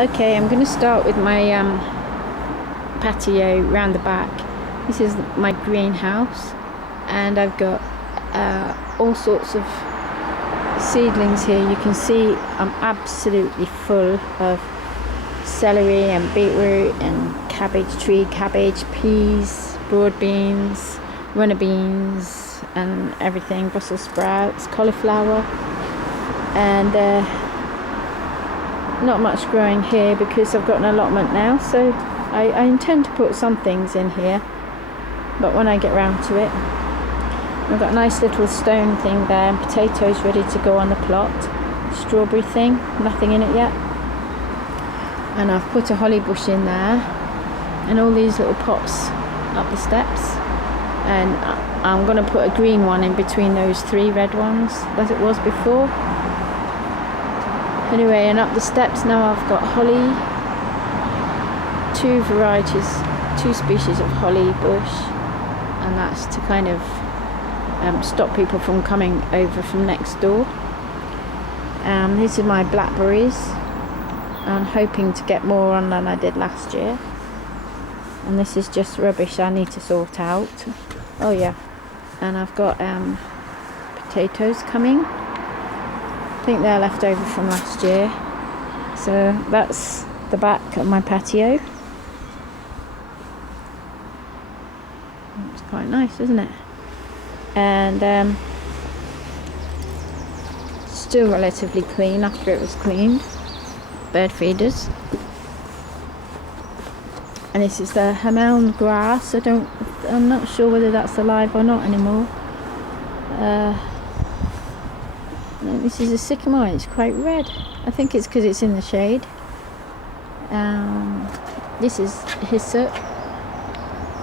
Okay, I'm going to start with my patio round the back. This is my greenhouse, and I've got all sorts of seedlings here. You can see I'm absolutely full of celery and beetroot and tree cabbage, peas, broad beans, runner beans and everything, Brussels sprouts, cauliflower, and not much growing here because I've got an allotment now, so I intend to put some things in here, but when I get round to it. I've got a nice little stone thing there, and potatoes ready to go on the plot, strawberry thing, nothing in it yet, and I've put a holly bush in there and all these little pots up the steps, and I'm going to put a green one in between those 3 red ones as it was before. Anyway, and up the steps now I've got holly, 2 species of holly bush, and that's to kind of stop people from coming over from next door. These are my blackberries. I'm hoping to get more on than I did last year. And this is just rubbish I need to sort out. Oh yeah, and I've got potatoes coming. I think they're left over from last year. So that's the back of my patio. It's quite nice, isn't it? And still relatively clean after it was cleaned. Bird feeders. And this is the Hameln grass. I'm not sure whether that's alive or not anymore. This is a sycamore. It's quite red. I think it's because it's in the shade. This is hyssop.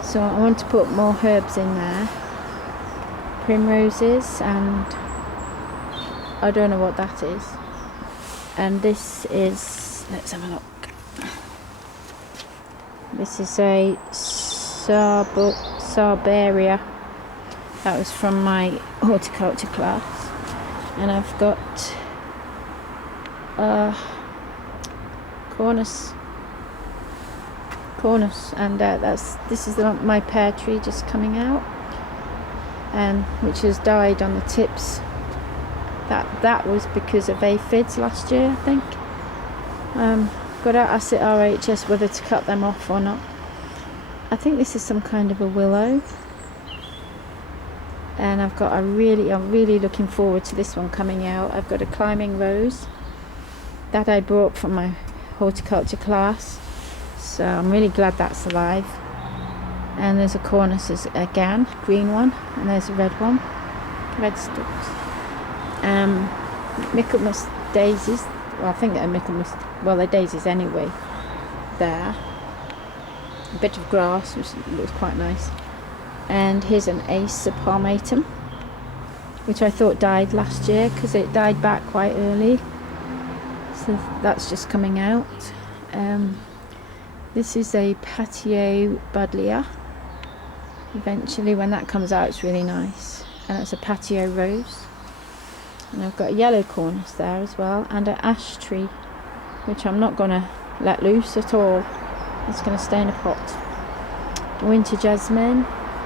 So I want to put more herbs in there. Primroses, and I don't know what that is. And this is, let's have a look. This is a Sarbaria. That was from my horticulture class. And I've got cornus, and this is my pear tree just coming out, and which has died on the tips. That was because of aphids last year, I think. Got to ask the RHS whether to cut them off or not. I think this is some kind of a willow. And I'm really looking forward to this one coming out. I've got a climbing rose that I brought from my horticulture class, so I'm really glad that's alive. And there's a cornus again, green one, and there's a red one, red stalks. Michaelmas daisies. Well, I think they're Michaelmas. Well, they're daisies anyway. There, a bit of grass, which looks quite nice. And here's an Acer palmatum, which I thought died last year because it died back quite early. So that's just coming out. This is a Patio buddleia. Eventually, when that comes out, it's really nice. And it's a patio rose. And I've got a yellow cornus there as well, and an ash tree, which I'm not going to let loose at all. It's going to stay in a pot. Winter jasmine.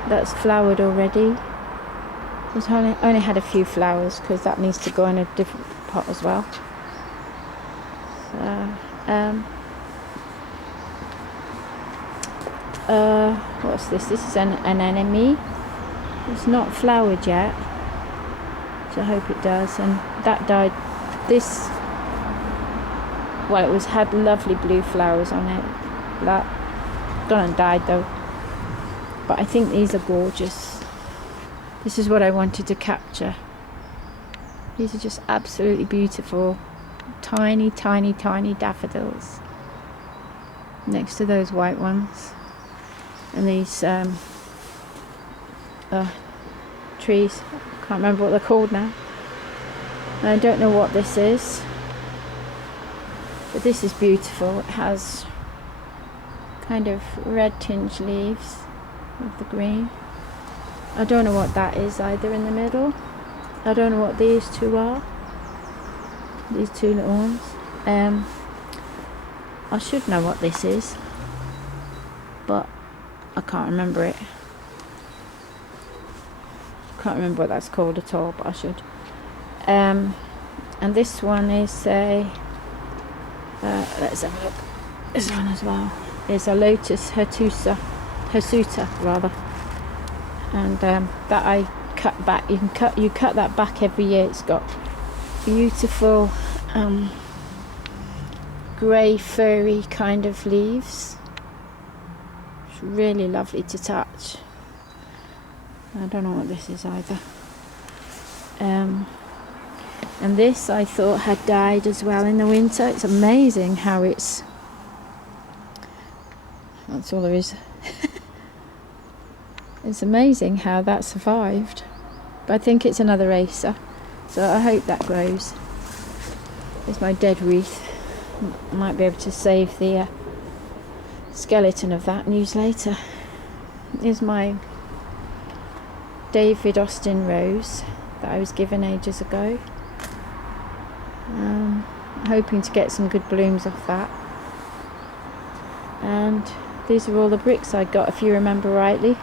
That's flowered already. It's only had a few flowers because that needs to go in a different pot as well. What's this? This is an anemone. It's not flowered yet, so I hope it does. And that died. This, well, had lovely blue flowers on it. That gone and died though. But I think these are gorgeous. This is what I wanted to capture. These are just absolutely beautiful. Tiny daffodils next to those white ones. And these trees. Can't remember what they're called now. And I don't know what this is. But this is beautiful. It has kind of red tinged leaves with the green. I don't know what that is either in the middle. I don't know what these two are. These two little ones. I should know what this is, but I can't remember it. Can't remember what that's called at all, but I should. And this one is a let's have a look. This one as well is a Lotus Hirsuta rather, and that I cut back. You cut that back every year. It's got beautiful grey furry kind of leaves. It's really lovely to touch. I don't know what this is either. And this I thought had died as well in the winter. It's amazing how it's... That's all there is. It's amazing how that survived. But I think it's another Acer, so I hope that grows. There's my dead wreath. I might be able to save the skeleton of that and use later. Here's my David Austin rose that I was given ages ago. Hoping to get some good blooms off that. And these are all the bricks I got, if you remember rightly.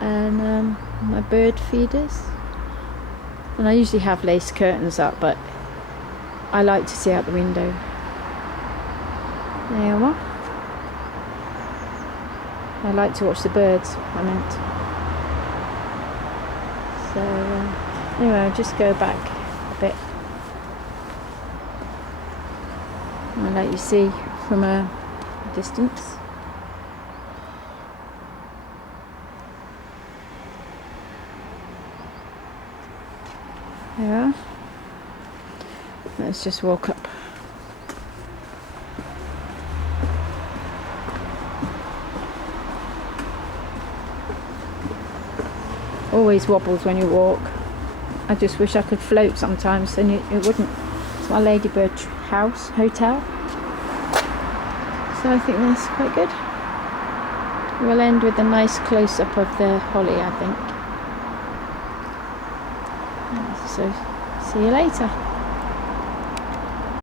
And my bird feeders. And I usually have lace curtains up, but I like to see out the window. There you are. I like to watch the birds, I meant. So anyway, I'll just go back a bit. I'll let you see from a distance. There we are. Let's just walk up. Always wobbles when you walk. I just wish I could float sometimes, then it wouldn't. It's my ladybird hotel. So I think that's quite good. We'll end with a nice close-up of the holly, I think. So see you later.